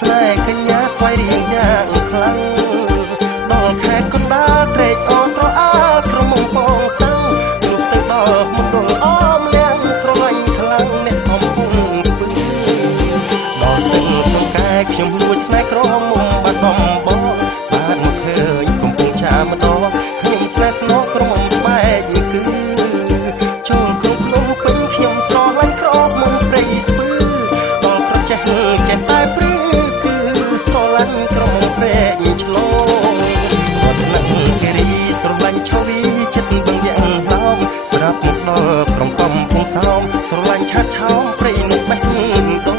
ស្នេហ៍កញ្ញាស្វ័យរៀងយ៉ាងខ្លាំងដល់ខែកណ្ដាលត្រេកអរត្រអាលក្រមុំពងសាំងលុបទៅដល់មណ្ឌលអមលៀងស្រឡាញ់ខ្លាំងអ្នកកំពុងស្ពឹងដល់ស្ទឹងសង្កែខ្ញុំលួចស្នេហ៍ក្រមុំបាត់បំបងបានមកឃើញកំពុងចាម្ដងខ្ញុំស្នេហ៍ស្នោក្រមុំស្បែកគឺចូលគ្រប់ភ្នំពេញខ្ញុំស្រឡាញ់ក្រមុំព្រៃស្ពឺដល់ក្រចេះចេះតែព្រឺស្រឡាញ់ក្រមុំព្រែកឆ្លងអត់នឹងគិរីស្រឡាញ់ឈូវីចិត្តបឹងយ៉ាងឡោមស្រាប់មកដល់ក្រុមកំពុងសោមស្រឡាញ់ឆាតឆោមព្រៃនោះបេះដូង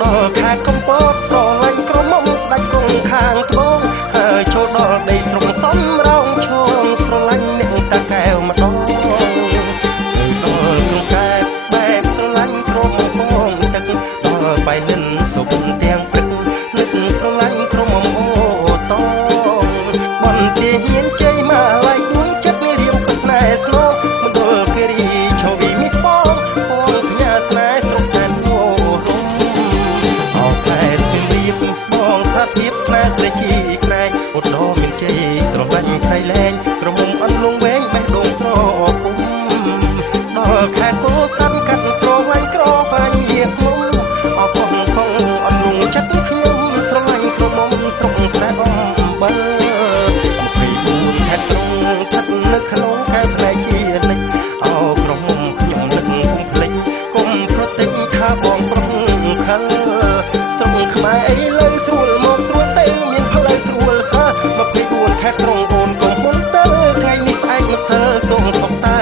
ដល់ខែកំពតស្រឡាញ់ក្រមុំស្ដាច់គង់ខាងត្បូងហើយចូលដល់ដីស្រុកសំរោងឈងស្រឡាញ់អ្នកតាកែវម្ដងដល់ក្នុងកែបែបស្រឡាញ់ក្រមុំបងទឹកដល់បៃលិនសុខទាំងព្រឹកនឹកស្រឡាញ់ក្រមុំអូតងបនជាហ៊ានជ័យមកឡៃដួងចិត្តរៀងស្នេហ៍ស្នោមណ្ឌលគិរីឈូវីមីបងបងផ្ញើស្នេហ៍ស្រុកសែនអូរំអោផ្លែសៀមរាបបងសាធៀបស្នេហ៍ស្រីជីក្រែងឧត្តមមានជ័យស្រឡាញ់ថៃលែងក្រមុំអន់លងវែងបេះដូងត្រពុំដល់ខែពោធិ៍សាត់កាត់ស្រឡាញ់ក្របាញ់ហៀកមុំអបផងអន់លងចិត្តខ្ញុំស្រឡាញ់ក្រមុំស្រុកស្នេហ៍អំបិល24ខែត្រង់ស្ថិតនៅក្នុងខែផ្នែកជានិចអោក្រមុំខ្ញុំនឹកគុំភ្លេចគុំប្រតិចថាបងប្រុសខលស្រុកខ្មែរអីលើស្រួលមកស្រួលទេមានផ្លូវស្រួលសោះ24ខែត្រង់អូនកុំមុនទៅថ្ងៃនេះស្អែកម្សិលគង់សុខតែ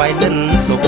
បៃលិនសុខ